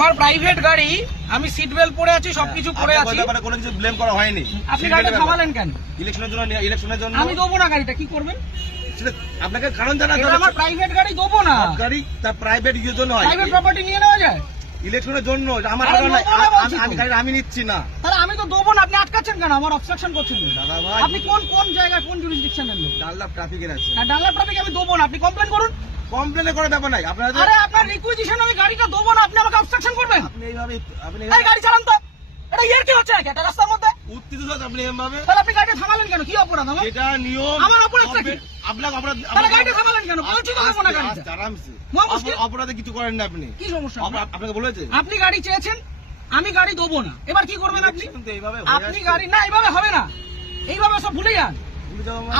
আমার প্রাইভেট গাড়ি, আমি সিট বেল্ট পরে আছি, সবকিছু পরে আছি, কোনো কিছু ব্লেম করা হয়নি। আপনি গাড়িটা থামালেন কেন? ইলেকশনের জন্য আমি দেবো না গাড়িটা, কি করবেন? আপনাকে কারণ জানাতে হবে। আমার প্রাইভেট গাড়ি দেবো না। গাড়ি তার প্রাইভেট ইউজের জন্য হয়, প্রাইভেট প্রপার্টি নিয়ে নেওয়া যায় ইলেকশনের জন্য। আমার গাড়ি আমি নিচ্ছি না। তাহলে আমি তো দেবো না, আপনি আটকাচ্ছেন কেন? আমার অবস্ট্রাকশন করছেন দাদা ভাই। আপনি কোন জায়গায়, কোন জুরিসডিকশনের লোক? ডানলাপ ট্রাফিকের আছে। ডানলাপ ট্রাফিক আমি দেবো না, আপনি কমপ্লেন করুন। কমপ্লেনে করে ব্যাপার নাই। আরে আপনার রিকুইজিশন, আমি গাড়িটা দেবো না, আপনি আমাকে অবস্ট্রাকশন করবেন? আপনি এইভাবে এই গাড়ি চালান তো, এটা ইয়ার কি হচ্ছে একটা রাস্তার মধ্যে? উত্তেজিত হচ্ছে আপনি এভাবে। তাহলে আপনি গাড়িটা থামালেন কেন? কি অপরাধ আমার? এটা নিয়ম। আমার অপরাধটা কি? আপনার অপরাধ। তাহলে গাড়িটা থামালেন কেন? বলছি তো দেবো না গাড়িটা। আরামসে। মুশকিল। অপরাধে কিছু করেন না আপনি। কি সমস্যা? আপনাকে বলেছে আপনি গাড়ি চেয়েছেন, আমি গাড়ি দেবো না, এবার কি করবেন আপনি? এইভাবে আপনি গাড়ি না, এইভাবে হবে না, এইভাবে সব ভুলে যান।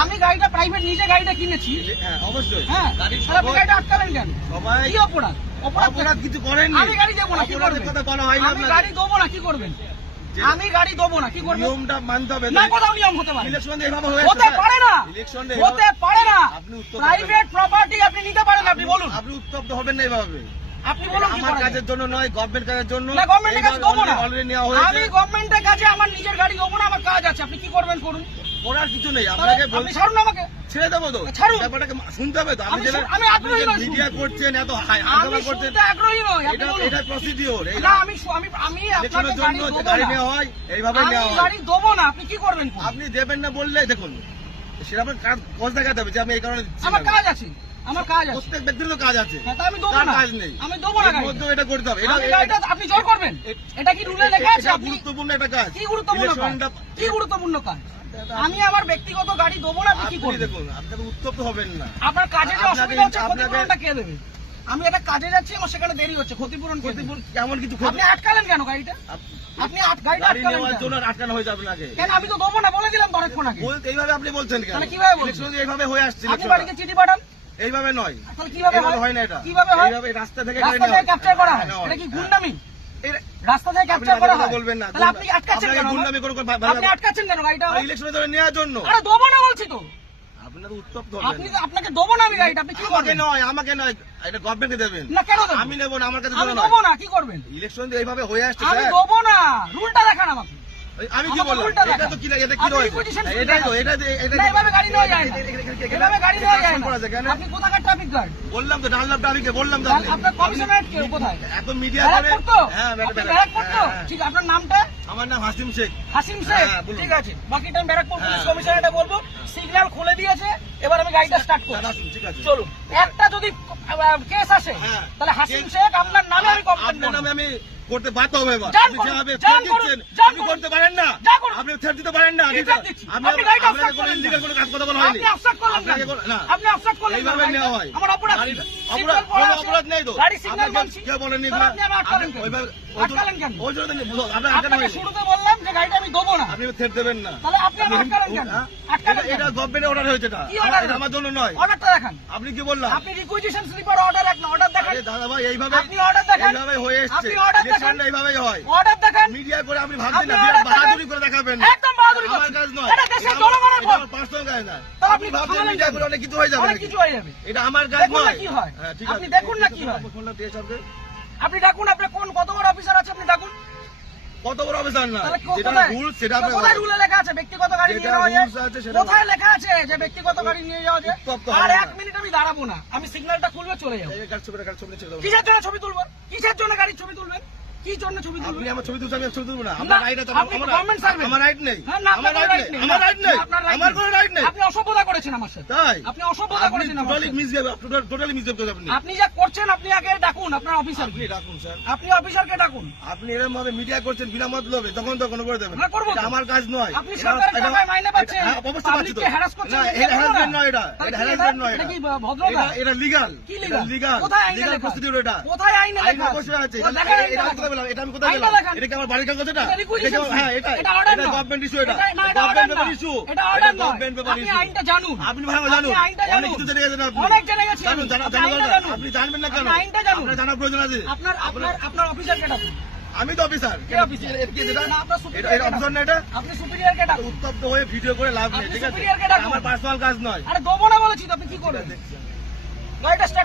আমি গাড়িটা প্রাইভেট নিজে গাড়িটা কিনেছি। হ্যাঁ অবশ্যই। হ্যাঁ, তাহলে আপনি গাড়িটা আটকালেন কেন? সবাই কি অপরাধ? অপরাধ কিছু করেননি। আমি গাড়ি দেবো না, কি করবেন? কথা বলা হয় না। আমি গাড়ি দেবো না, কি করবেন? আমি গাড়ি দেবো না, কি করবেন? নিয়মটা মানতে হবে। না, কোথাও নিয়ম হতে পারে? ইলেকশনে এইভাবে হয়েছে। হতে পারে না, ইলেকশনে হতে পারে না। আপনি উত্তর প্রাইভেট প্রপার্টি আপনি নিতে পারেন, আপনি বলুন। আপনি উত্তপ্ত হবেন না এইভাবে। আপনি বলুন কি আমার করা কাজের জন্য নয়, গভর্নমেন্ট কাজের জন্য। না, গভর্নমেন্টের কাছে দেবো না। অলরেডি নেওয়া হয়েছে। আমি গভর্নমেন্টের কাছে আমার নিজের গাড়ি দেবো না, আমার কাজ আছে, আপনি কি করবেন করুন। করার কিছু নেই। আপনাকে আপনি ছাড়ুন আমাকে। ছেড়ে দেবো তো। ছাড়ুন। ব্যাপারটাকে শুনতে হবে তো। আপনি যেটা আমি আগ্রহী নই। মিডিয়া করছেন, এত আমি হাঙ্গামা করছেন, শুনতে আগ্রহী নই, আপনি বলুন। এটা প্রসিডিওর। না, আমি আপনাকে ইলেকশনের গাড়ি জন্য দেবো গাড়ি না। নেওয়া হয়, এইভাবে আমি নেওয়া হয়। গাড়ি দেবো না, আপনি কি করবেন? আপনি দেবেন না বললে দেখুন সেটা আপনার কাজ দেখাতে হবে যে আমি এই কারণে দিচ্ছি না। আমার কাজ আছে, আমার কাজ আছে। প্রত্যেক ব্যক্তির তো কাজ আছে। হ্যাঁ, তা আমি দেবো কার না। কাজ নেই? আমি দেবো না এর গাড়ি। মধ্যেও এটা করতে হবে। আমি গাড়িটা আপনি জোর করবেন? এটা কি রুলে লেখা আছে? এটা আপনি গুরুত্বপূর্ণ একটা কাজ। কি গুরুত্বপূর্ণ কাজ? ইলেকশনটা কি গুরুত্বপূর্ণ কাজ? আমি আমার ব্যক্তিগত গাড়ি দেবো না, আপনি কি আপনি করবেন? দেখুন, আপনাকে উত্তপ্ত হবেন না। আপনার কাজে যে আপনাকে- অসুবিধা হচ্ছে, আপনাকে- ক্ষতিপূরণটা কে দেবে? আমি একটা কাজে যাচ্ছি, আমার সেখানে দেরি হচ্ছে, ক্ষতিপূরণ কে দেবে? কেমন কিছু আপনি আটকালেন কেন গাড়িটা? আপনি গাড়িটা গাড়ি আটকালেন নেওয়ার কেন? জন্য আটকানো হয়েছে আপনাকে। কেন? আমি তো দেবো না বলে দিলাম তো অনেকক্ষণ আগে। এইভাবে আপনি বলছেন কেন? তাহলে কিভাবে বলছেন? ইলেকশন এইভাবে হয়ে আসছে। আপনি বাড়িতে চিঠি পাঠান। এইভাবে নয়, তাহলে কিভাবে এইভাবে হয়? হয় না। এটা কিভাবে হয়? এইভাবে রাস্তা থেকে রাস্তা থেকে ক্যাপচার করা হয়, এটা কি গুন্ডামি? রাস্তা থেকে ক্যাপচার করা হয়? বলবেন না। তাহলে আপনি আটকাচ্ছেন কেন? গুন্ডামি করে আপনি আটকাচ্ছেন কেন গাড়িটা? ইলেকশনের জন্য নেওয়ার জন্য। আরে দেবো না বলছি তো। আপনার উত্তপ্ত আপনি হবেন। আপনাকে দেবো না আমি গাড়িটা, আপনি কি করবেন? আমাকে নয়, এটা গভর্নমেন্টকে দেবেন। না, কেন দেবেন? আমি নেব না, আমার কাছে আমি জন্য দেবো নয়। না, কি করবেন? ইলেকশন এইভাবে হয়ে আসছে আমি স্যার। দেবো না, রুলটা দেখান আমাকে। আমি কি আমাকে বললাম? উল্টা এটা দেখান। তো কি এটা কি আপনি রয়েছে? requisition এটাই তো, শুনতে এটা না, এভাবে গাড়ি নেওয়া যায় না। এভাবে গাড়ি নেওয়া যায় না। করা যায় কেন? আপনি কোথাকার ট্রাফিক গার্ড? বললাম তো ডানলাপ ট্রাফিকে বললাম তো। আপনার কমিশনারেট কে কোথায়? এত মিডিয়া ব্যারাকপুর করে। তো? হ্যাঁ, আপনি ব্যারাকপুর তো? হ্যাঁ। ঠিক, আপনার নামটা? আমার নাম হাসিম শেখ। হাসিম শেখ। হ্যাঁ, বলুন। ঠিক আছে, বাকিটা আমি ব্যারাকপুর পুলিশ হ্যাঁ। কমিশনারেটে বলবো। সিগন্যাল খুলে দিয়েছে, এবার আমি গাড়িটা স্টার্ট করব। দাদা, ঠিক আছে। চলুন। একটা যদি কেস আসে, হ্যাঁ। তাহলে হাসিম শেখ আপনার নামে আমি কমপ্লেন আপনার করব। নামে আমি করতে বাধ্য হবে এবার। যান আপনি করুন, যেভাবে যান threat করুন, দিচ্ছেন, যান আপনি করুন। করতে পারেন না। যা করুন। আপনি threat দিতে পারেন না। কি threat দিচ্ছি? আমি আপনি গাড়িটা আপনাকে obstruct কোনো করলেন illegal কেন? কোনো কাজ কথা বলা হয়নি। আপনি obstruct করলেন আপনাকে কেন? না। আপনি obstruct করলেন কেন? এইভাবে নেওয়া হয়। আমার অপরাধ কি? গাড়িটা- সিগন্যাল অপরাধ- পড়ে কোনো আছে। অপরাধ নেই তো। গাড়ি সিগন্যাল আপনাকে মানছি। কেউ বলেনি তাহলে আপনি আমার আটকালেন আপনি কেন? ওইভাবে আটকালেন কেন? ওই জন্য আপনার আটকানো আপনাকে হয়েছে। শুরুতে বললাম যে গাড়িটা আমি দেবো না। আপনি থ্রেট দেবেন না। তাহলে আপনি আমার আটকালেন কেন? হ্যাঁ? আটকালেন কেন? এটা গভর্নমেন্টের অর্ডার হয়েছে। এটা কি order? এটা আমার জন্য নয়। অর্ডারটা দেখান। আপনি কি বললাম? আপনি রিকুইজিশন স্লিপার অর্ডার এক না, অর্ডার দেখান। আরে দাদা ভাই, এইভাবে আপনি order দেখান। এইভাবে হয়ে এসেছে। আপনি order দেখান। ইলেকশনটা এইভাবেই হয়। অর্ডার দেখান। মিডিয়া করে আপনি ভাবছেন আপনি না order বাহাদুরি দেখান। করে দেখাবেন। একদম বাহাদুরি আমার করছেন। কাজ নয়। এটা দেশের জনগণের ভোট। পার্সোনাল কাজ না। তাহলে আপনি ভাবছেন থামালেন মিডিয়া কেন? করে অনেক কিছু হয়ে যাবে অনেক নাকি? কিছু হয়ে যাবে। এটা আমার কাজ দেখুন না নয়। কি হয়। হ্যাঁ, ঠিক আপনি আছে। দেখুন না কি হয়। ফোনটা দিয়ে সবকে। আপনি ডাকুন, আপনার কত বড় অফিসার আছে আপনি ডাকুন। কত বড় অফিসার না? তাহলে যেটা কোথায়? রুল সেটা তো কোথায় রুলে লেখা আছে ব্যক্তিগত গাড়ি নিয়ে যেটা যাওয়া যায়? rules আছে সেটা কোথায় লেখা আছে যে ব্যক্তিগত গাড়ি নিয়ে যাওয়া যায়? উত্তপ্ত আর হবে না। 1 মিনিট আমি দাঁড়াবো না, আমি সিগন্যালটা খুলবে চলে যাবো। এই কাজ ছবিটা ছেড়ে দাও। কিসের জন্য ছবি তুলবো? কিসের জন্য গাড়ির ছবি তুলবেন? কি জন্য ছবি আপনি তুলবেন? আমার ছবি তুলছেন, আমি ছবি তুলবো না। না, আমার রাইট আছে। আপনি গভর্নমেন্ট সার্ভেন্ট। আমার রাইট নেই। হ্যাঁ, না, আমার আপনার রাইট right নেই। নেই। আমার রাইট নেই। না, আপনার right আমার নেই। কোনো রাইট নেই। আপনি অসভ্যতা করেছেন আমার সাথে। তাই আপনি অসভ্যতা আপনি করেছেন আমার টোটালি সাথে। মিসবিহেভ, টোটালি মিসবিহেভ করেছেন আপনি। আপনি যা করছেন আপনি আগে ডাকুন আপনার অফিসার। আপনি ডাকুন স্যার। আপনি অফিসারকে ডাকুন। আপনি এরকম ভাবে মিডিয়া করছেন বিনা মতলবে, তখন করে দেবেন। হ্যাঁ, করবো তো। এটা আমার কাজ নয়। আপনি সরকারের টাকায় মাইনে পাচ্ছেন, হ্যাঁ, অবশ্যই পাচ্ছি তো। পাবলিককে হ্যারাস করছেন। না, এটা harassment নয় এটা। তাহলে এটা কি harassment নয় এটা এটা। কি ভদ্রতা? এটা লিগ্যাল। কি legal? লিগ্যাল। কোথায় আইনে লিগ্যাল লেখা? প্রসিডিউর এটা। কোথায় আইনে আইন লেখা আছে? অবশ্যই আছে। ও, দেখান আইনটা এটা আমি দেখান। কোথায় বললাম? এটা আমি কোথায় আইনটা বললাম? দেখান। এটা কি আমার বাড়ির কাগজ এটা? এটা requisition হ্যাঁ, এটা এটা order এটা নয়। গভর্নমেন্ট ইস্যু এটা। না, এটা order গভর্নমেন্ট পেপার নয়। ইস্যু। এটা order নয়। গভর্নমেন্ট পেপার আপনি ইস্যু। আইনটা জানুন। আপনি ভালো জানুন। আপনি আইনটা অনেক জানুন। কিছু জেনে গেছেন আপনি। অনেক জেনে গেছি জানুন, আমি। জানা আপনি আইনটা দরকার। জানুন। আপনি জানবেন না কেন? আপনি আইনটা জানুন। আপনার জানার প্রয়োজন আছে। আপনার অফিসারকে ডাকুন। আমি তো অফিসার। কে অফিসার? এটা কি এটা? না, আপনার এটা superior-কে অফিসার না ডাকুন। এটা? আপনি সুপিরিয়রকে ডাকুন। উত্তপ্ত হয়ে ভিডিও করে লাভ নেই, আপনি ঠিক আছে? superior-কে ডাকুন। আমার পার্সোনাল কাজ নয়। আরে দেবো না বলেছি তো, আপনি কি করবেন? গাড়িটা স্টার্ট